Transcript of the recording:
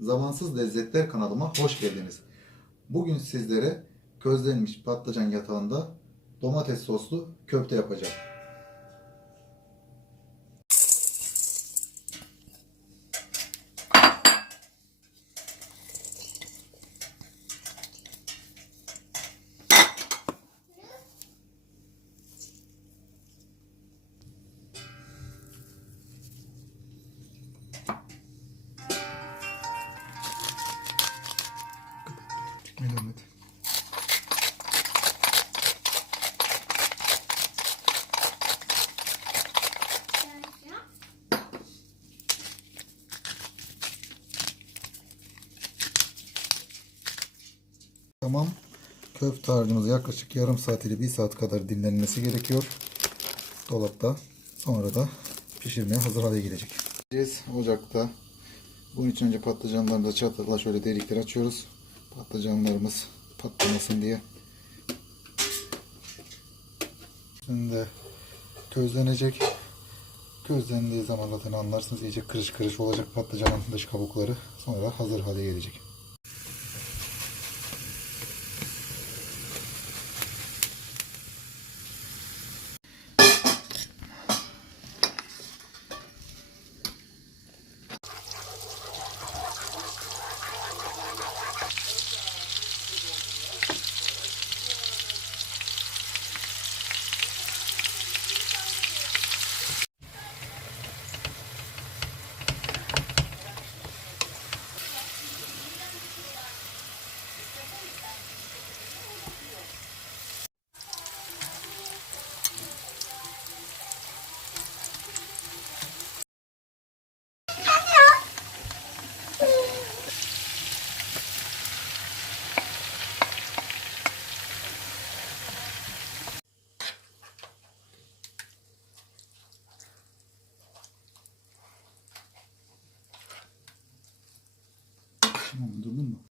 Zamansız Lezzetler kanalıma hoş geldiniz. Bugün sizlere közlenmiş patlıcan yatağında domates soslu köfte yapacağım. Melamet. Tamam. Köfte harcımız yaklaşık yarım saat ile bir saat kadar dinlenmesi gerekiyor. Dolapta. Sonra da pişirmeye hazır hale gelecek. Ocakta bunun için önce patlıcanlarımızı çatalla şöyle delikler açıyoruz. Patlıcanlarımız patlamasın diye. Şimdi közlenecek. Közlendiği zaman zaten anlarsınız iyice kırış kırış olacak patlıcanın dış kabukları. Sonra hazır hale gelecek. Tamam, durdun mu?